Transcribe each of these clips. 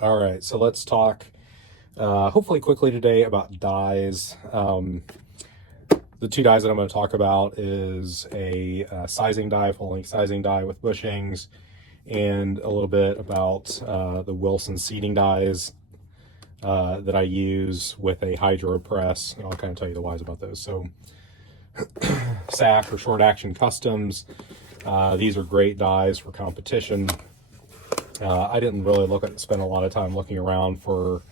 All right, so let's talk hopefully quickly today about dies. The two dies that I'm going to talk about is a sizing die, full-length sizing die with bushings, and a little bit about the Wilson seating dies that I use with a hydro press, and I'll kind of tell you the whys about those. So SAC or short action customs, these are great dies for competition. I didn't really spend a lot of time looking around for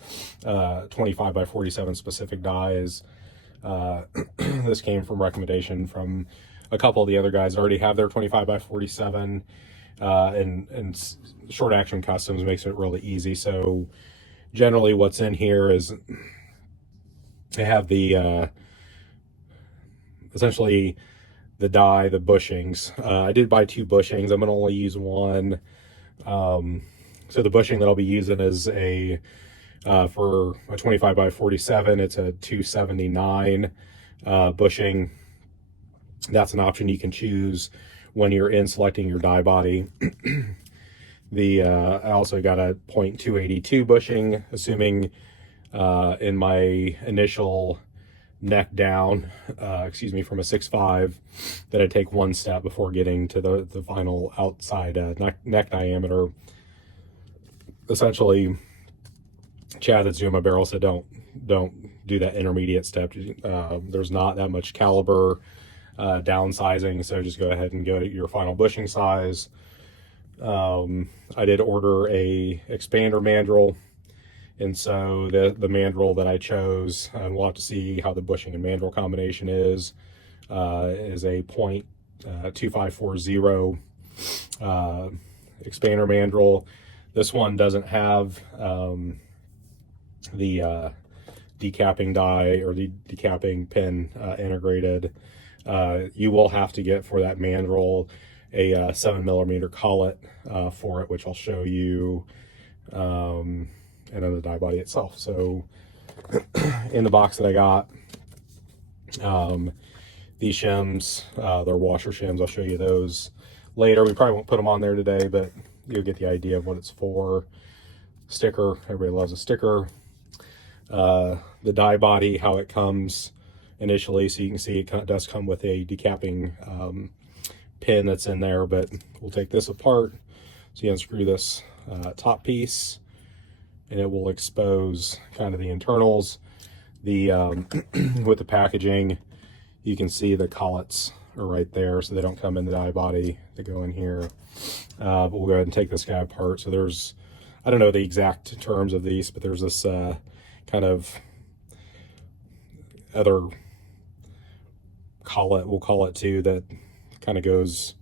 25 by 47 specific dies. This came from recommendation from a couple of the other guys that already have their 25 by 47, and short action customs makes it really easy. So generally what's in here is they have the essentially the die, the bushings. I did buy 2 bushings. I'm going to only use one. So the bushing that I'll be using is a for a 25 by 47, it's a 279 bushing. That's an option you can choose when you're in selecting your die body. I also got a .282 bushing, assuming in my initial neck down, from a 6.5, that I take one step before getting to the final outside neck diameter. Essentially, Chad that's doing my barrel said don't do that intermediate step. There's not that much caliber downsizing, so just go ahead and go to your final bushing size. I did order a expander mandrel, and so the mandrel that I chose, and we'll have to see how the bushing and mandrel combination is a .2540 expander mandrel. This one doesn't have the decapping die or the decapping pin integrated. You will have to get for that mandrel a 7mm collet for it, which I'll show you, and then the die body itself. So in the box that I got, these shims, they're washer shims. I'll show you those later. We probably won't put them on there today, but you'll get the idea of what it's for. Sticker, everybody loves a sticker. The die body, how it comes initially, so you can see it does come with a decapping pin that's in there, but we'll take this apart. So you unscrew this top piece, and it will expose kind of the internals. The with the packaging, you can see the collets are right there, so they don't come in the die body, they go in here. But we'll go ahead and take this guy apart. So there's, I don't know the exact terms of these, but there's this kind of other collet, we'll call it too, that kind of goes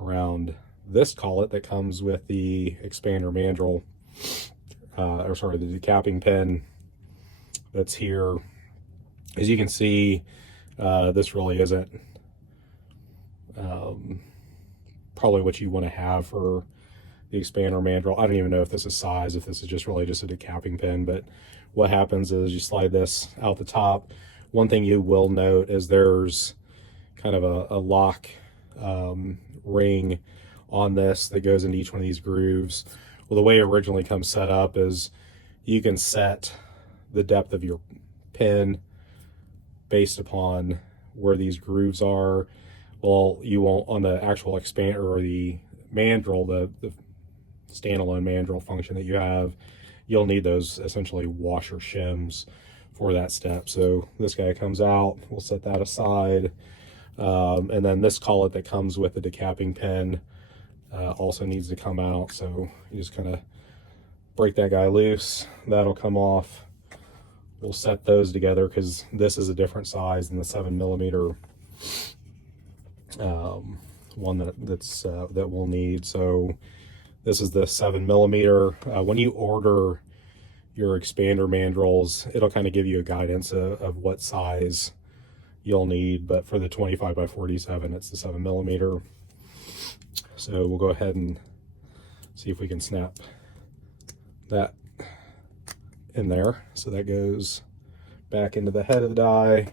around this collet that comes with the expander mandrel, or sorry, the decapping pin that's here. As you can see, this really isn't probably what you want to have for the expander mandrel. I don't even know if this is size, if this is just really just a decapping pin, but what happens is you slide this out the top. One thing you will note is there's kind of a lock ring on this that goes into each one of these grooves. Well, the way it originally comes set up is you can set the depth of your pin based upon where these grooves are. Well, you won't on the actual expander or the mandrel, the standalone mandrel function that you have, you'll need those essentially washer shims for that step. So this guy comes out, we'll set that aside. And then this collet that comes with the decapping pin also needs to come out. So you just kind of break that guy loose, that'll come off. We'll set those together because this is a different size than the 7mm one that we'll need. So this is the 7mm. When you order your expander mandrels, it'll kind of give you a guidance of what size you'll need, but for the 25 by 47, it's the 7mm. So we'll go ahead and see if we can snap that in there. So that goes back into the head of the die.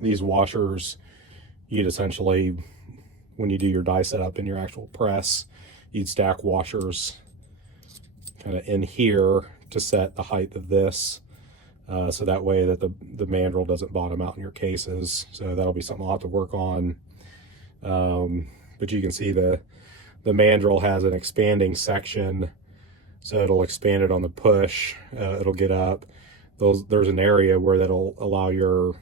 These washers, you'd essentially, when you do your die setup in your actual press, you'd stack washers kind of in here to set the height of this. So that way that the mandrel doesn't bottom out in your cases. So that'll be something I'll have to work on. But you can see the mandrel has an expanding section, so it'll expand it on the push. It'll get up. There's an area where that'll allow your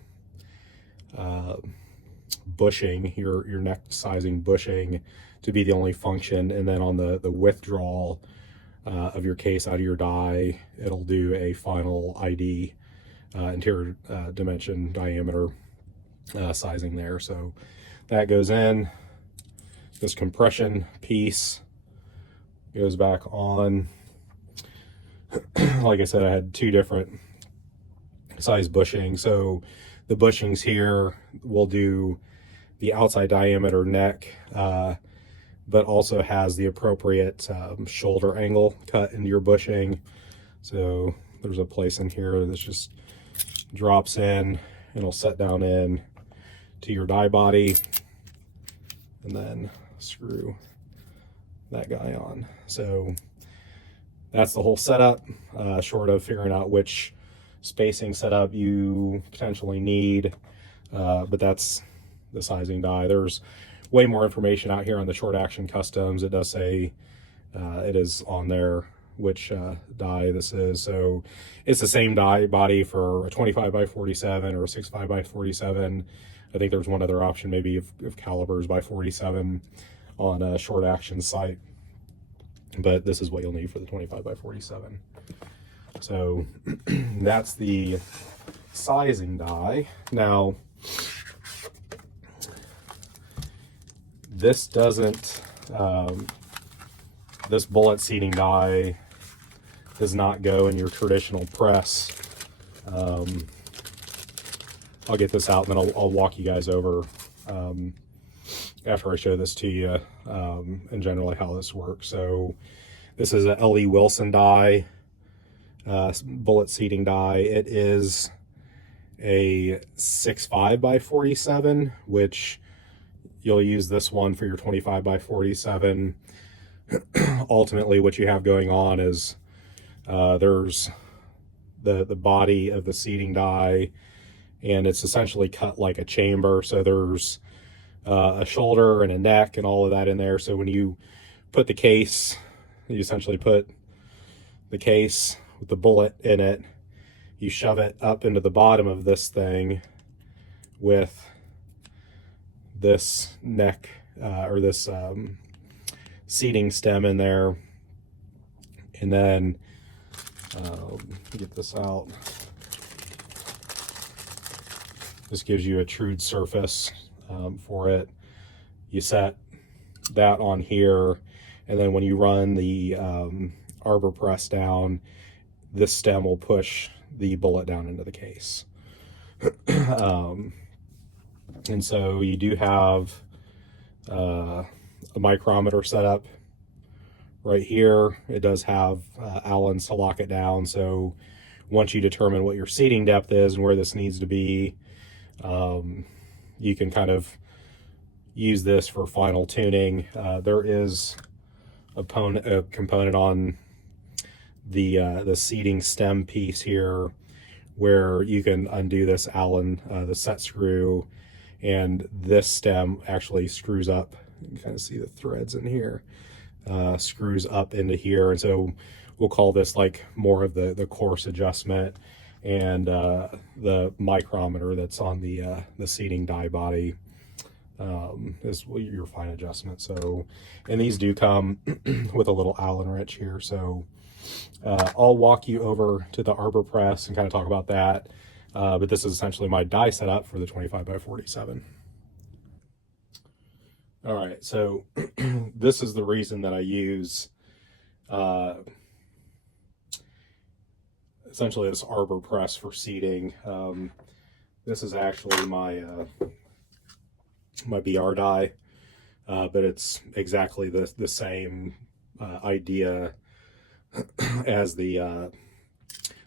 bushing, your neck sizing bushing, to be the only function. And then on the withdrawal of your case out of your die, it'll do a final ID, interior dimension, diameter sizing there. So that goes in. This compression piece goes back on. Like I said, I had two different size bushing. So the bushings here will do the outside diameter neck, but also has the appropriate shoulder angle cut into your bushing. So there's a place in here that just drops in and it'll set down in to your die body, and then screw that guy on. So that's the whole setup, short of figuring out which spacing setup you potentially need, but that's the sizing die. There's way more information out here on the Short Action Customs. It does say it is on there which die this is. So it's the same die body for a 25 by 47 or a 65 by 47. I think there's one other option, maybe of calibers by 47 on a Short Action site, but this is what you'll need for the 25 by 47. So that's the sizing die. Now, this doesn't, this bullet seating die does not go in your traditional press. I'll get this out and then I'll walk you guys over after I show this to you, and generally how this works. So this is a L.E. Wilson die, bullet seating die. It is a 6.5 by 47, which you'll use this one for your 25 by 47. Ultimately, what you have going on is there's the body of the seating die, and it's essentially cut like a chamber. So there's a shoulder and a neck and all of that in there. So when you put the case, you essentially put the case with the bullet in it, you shove it up into the bottom of this thing with this neck or this seating stem in there, and then get this out. This gives you a trued surface for it. You set that on here, and then when you run the arbor press down, this stem will push the bullet down into the case. And so you do have a micrometer set up right here. It does have Allens to lock it down. So once you determine what your seating depth is and where this needs to be, you can kind of use this for final tuning. There is a component on the seating stem piece here where you can undo this Allen, the set screw, and this stem actually screws up. You can kind of see the threads in here, screws up into here. And so we'll call this like more of the coarse adjustment, and the micrometer that's on the seating die body is your fine adjustment. So, and these do come with a little Allen wrench here. So I'll walk you over to the arbor press and kind of talk about that. But this is essentially my die setup for the 25 by 47. All right, so this is the reason that I use essentially this arbor press for seating. This is actually my my BR die, but it's exactly the same idea as the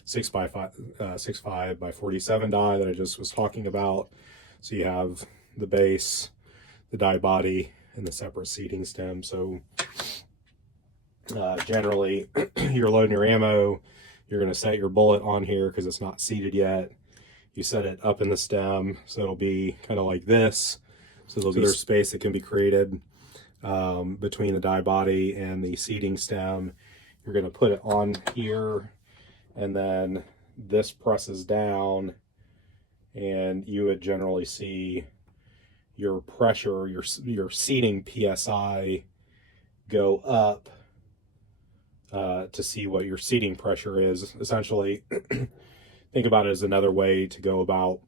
6.5 by 47 die that I just was talking about. So you have the base, the die body, and the separate seating stem. So Generally, you're loading your ammo, you're going to set your bullet on here because it's not seated yet. You set it up in the stem, so it'll be kind of like this. So there's space that can be created between the die body and the seating stem. You're going to put it on here, and then this presses down, and you would generally see your pressure, your seating PSI go up to see what your seating pressure is. Essentially, think about it as another way to go about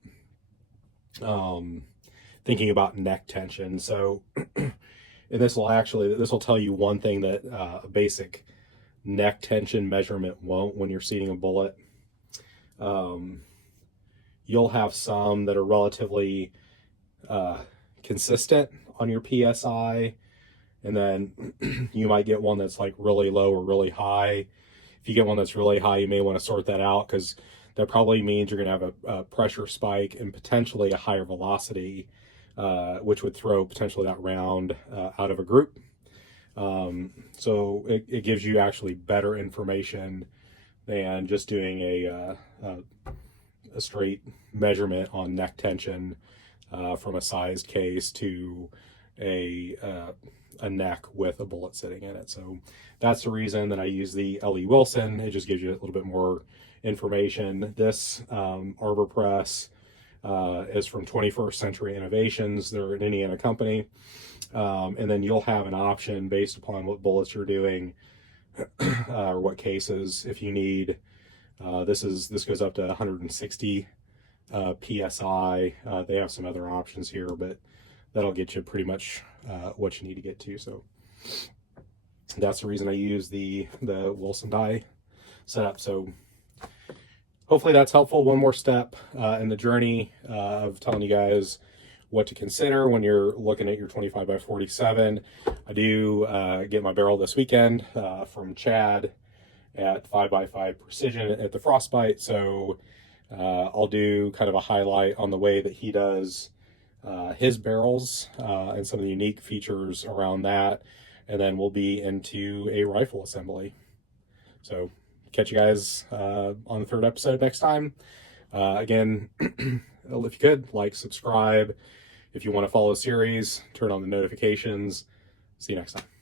thinking about neck tension. So, and this will tell you one thing that a basic neck tension measurement won't when you're seating a bullet. You'll have some that are relatively consistent on your PSI, and then you might get one that's like really low or really high. If you get one that's really high, you may want to sort that out, because that probably means you're going to have a pressure spike and potentially a higher velocity, which would throw potentially that round out of a group. So it gives you actually better information than just doing a straight measurement on neck tension from a sized case to a neck with a bullet sitting in it. So that's the reason that I use the L.E. Wilson. It just gives you a little bit more information. This arbor press is from 21st Century Innovations. They're an Indiana company. And then you'll have an option based upon what bullets you're doing or what cases. If you need, this goes up to 160 PSI. They have some other options here, but that'll get you pretty much what you need to get to. So that's the reason I use the Wilson die setup. So hopefully that's helpful. One more step in the journey of telling you guys what to consider when you're looking at your 25 by 47. I do get my barrel this weekend from Chad at 5x5 Precision at the Frostbite. So I'll do kind of a highlight on the way that he does his barrels and some of the unique features around that. And then we'll be into a rifle assembly. So catch you guys on the third episode next time. Again, if you could, like, subscribe. If you want to follow the series, turn on the notifications. See you next time.